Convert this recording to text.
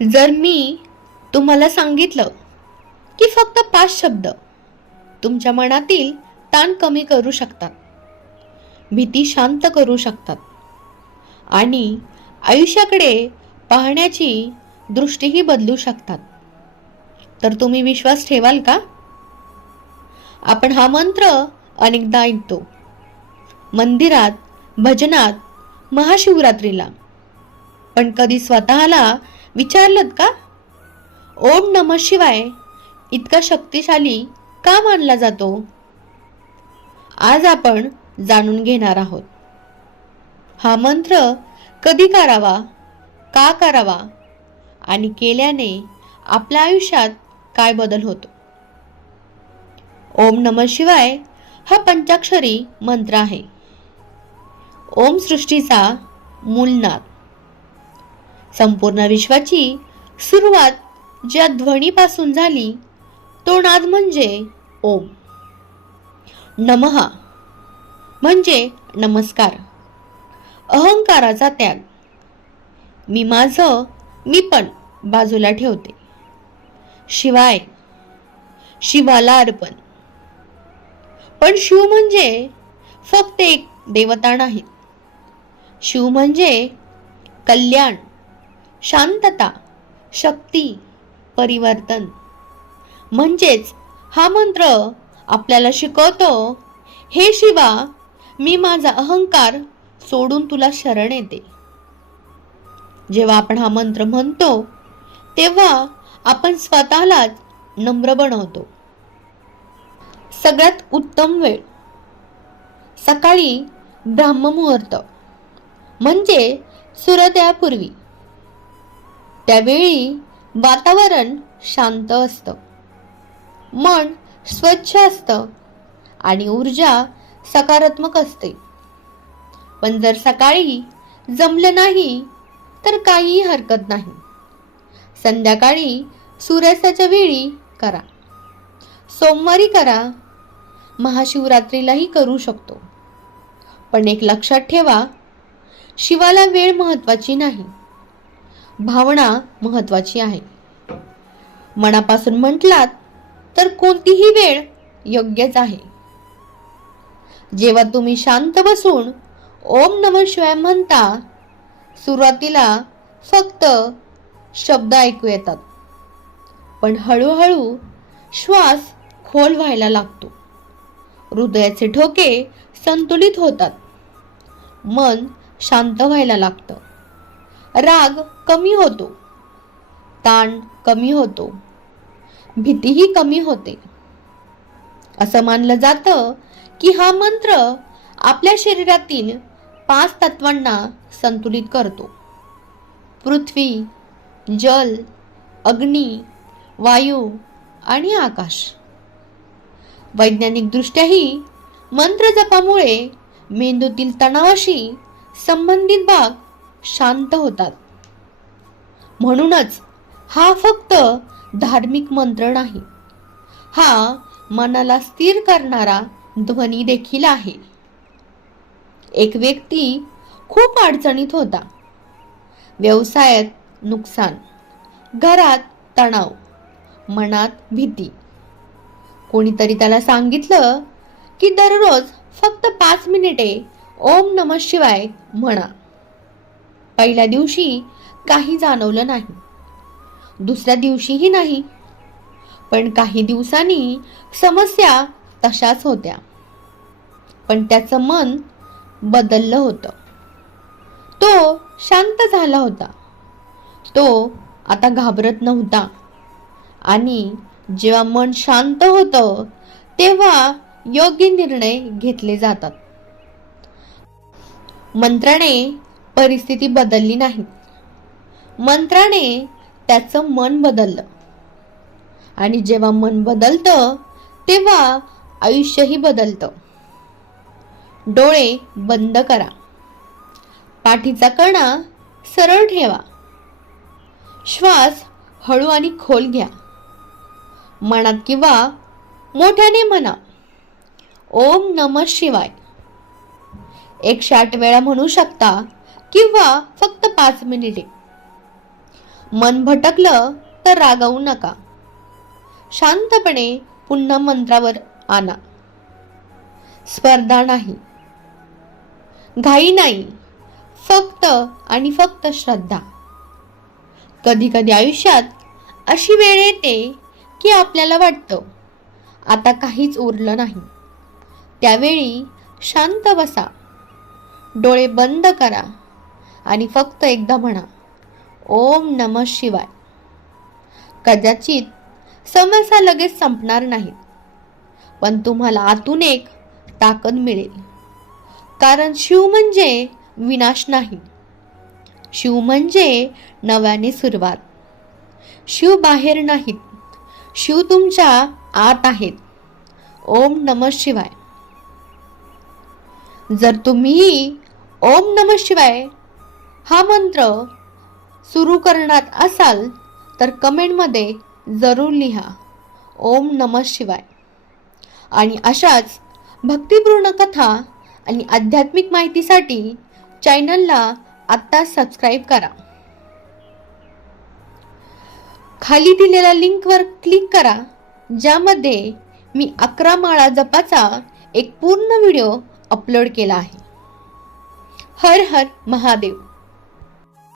जर मी तुम्हाला सांगितलं की फक्त 5 शब्द तुमच्या मनातील ताण कमी करू शकतात, भीती शांत करू शकतात आणि आयुष्याकडे पाहण्याची दृष्टीही बदलू शकतात, तर तुम्ही विश्वास ठेवाल का? आपण हा मंत्र अनेकदा ऐकतो, मंदिरात, भजनात, महाशिवरात्रीला. पण कधी स्वतःला विचारलत का, ओम नमः शिवाय इतका शक्तिशाली का मानला जातो? आज आपण जाणून घेणार आहोत. हा मंत्र कधी करावा, का करावा आणि केल्याने आपल्या आयुष्यात काय बदल होतो. ओम नमः शिवाय हा पंचाक्षरी मंत्र आहे. ओम सृष्टीचा मूलनाद. संपूर्ण विश्वाची सुरुवात ज्या ध्वनीपासून झाली तो नाद म्हणजे ओम. नमः म्हणजे नमस्कार, अहंकाराचा त्याग. मी माझं मी पण बाजूला ठेवते. शिवाय शिवाला अर्पण. पण शिव म्हणजे फक्त एक देवता नाही. शिव म्हणजे कल्याण, शांतता, शक्ती, परिवर्तन. म्हणजेच हा मंत्र आपल्याला शिकवतो, हे शिवा, मी माझा अहंकार सोडून तुला शरण येते. जेव्हा आपण हा मंत्र म्हणतो तेव्हा आपण स्वतःलाच नम्र बनवतो. सगळ्यात उत्तम वेळ सकाळी ब्राह्ममुहूर्त, म्हणजे सूर्योदयापूर्वी. त्यावेळी वातावरण शांत असतं, मन स्वच्छ असतं आणि ऊर्जा सकारात्मक असते. पण जर सकाळी जमलं नाही तर काहीही हरकत नाही. संध्याकाळी सूर्यास्ताच्या वेळी करा, सोमवारी करा, महाशिवरात्रीलाही करू शकतो. पण एक लक्षात ठेवा, शिवाला वेळ महत्वाची नाही, भावना महत्वाची आहे. मनापासून म्हटलात तर कोणतीही वेळ योग्यच आहे. जेव्हा तुम्ही शांत बसून ओम नमः शिवाय म्हणता, सुरुवातीला फक्त शब्द ऐकू येतात, पण हळूहळू श्वास खोल व्हायला लागतो. हृदयाचे ठोके संतुलित होतात, मन शांत व्हायला लागतं, राग कमी होतो, ताण कमी होतो, भीतीही कमी होते. असं मानलं जातं की हा मंत्र आपल्या शरीरातील 5 तत्वांना संतुलित करतो. पृथ्वी, जल, अग्नी, वायू आणि आकाश. वैज्ञानिक दृष्ट्याही मंत्र जपामुळे मेंदूतील तणावाशी संबंधित भाग शांत होतात. म्हणूनच हा फक्त धार्मिक मंत्र नाही, हा मनाला स्थिर करणारा ध्वनी देखील आहे. एक व्यक्ती खूप अडचणीत होता. व्यवसायात नुकसान, घरात तणाव, मनात भीती. कोणीतरी त्याला सांगितलं की दररोज फक्त 5 मिनिटे ओम नमः शिवाय म्हणा. पहिल्या दिवशी काही जाणवलं नाही, दुसऱ्या दिवशीही नाही, पण काही दिवसांनी समस्या तशाच होत्या. पण त्याचं मन बदललं होतं, तो शांत झाला होता, तो आता घाबरत नव्हता. आणि जेव्हा मन शांत होतं तेव्हा योग्य निर्णय घेतले जातात. मंत्राने परिस्थिती बदलली नाही, मंत्राने त्याचं मन बदललं. आणि जेव्हा मन बदलतं तेव्हा आयुष्यही बदलतं. डोळे बंद करा, पाठीचा कणा सरळ ठेवा, श्वास हळू आणि खोल घ्या. मनात किंवा मोठ्याने म्हणा, ओम नमः शिवाय. 108 वेळा म्हणू शकता किंवा फक्त 5 मिनिटे. मन भटकलं तर रागावू नका. शांतपणे पुन्हा मंत्रावर आणा. स्पर्धा नाही, घाई नाही, फक्त आणि फक्त श्रद्धा. कधी कधी आयुष्यात अशी वेळ येते की आपल्याला वाटतं आता काहीच उरलं नाही. त्यावेळी शांत बसा, डोळे बंद करा आणि फक्त एकदा म्हणा, ओम नमः शिवाय. कदाचित समस्या लगेच संपणार नाहीत, पण तुम्हाला आतून एक ताकद मिळेल. कारण शिव म्हणजे विनाश नाही, शिव म्हणजे नव्याने सुरुवात. शिव बाहेर नाहीत, शिव तुमच्या आत आहेत. ओम नमः शिवाय. जर तुम्ही ओम नमः शिवाय हा मंत्र सुरू करणार असाल तर कमेंटमध्ये जरूर लिहा ओम नमः शिवाय. आणि अशाच भक्तिपूर्ण कथा आणि आध्यात्मिक माहितीसाठी चॅनलला आत्ता सबस्क्राईब करा. खाली दिलेल्या लिंकवर क्लिक करा, ज्यामध्ये मी 11 माळा जपाचा एक पूर्ण व्हिडिओ अपलोड केला आहे. हर हर महादेव.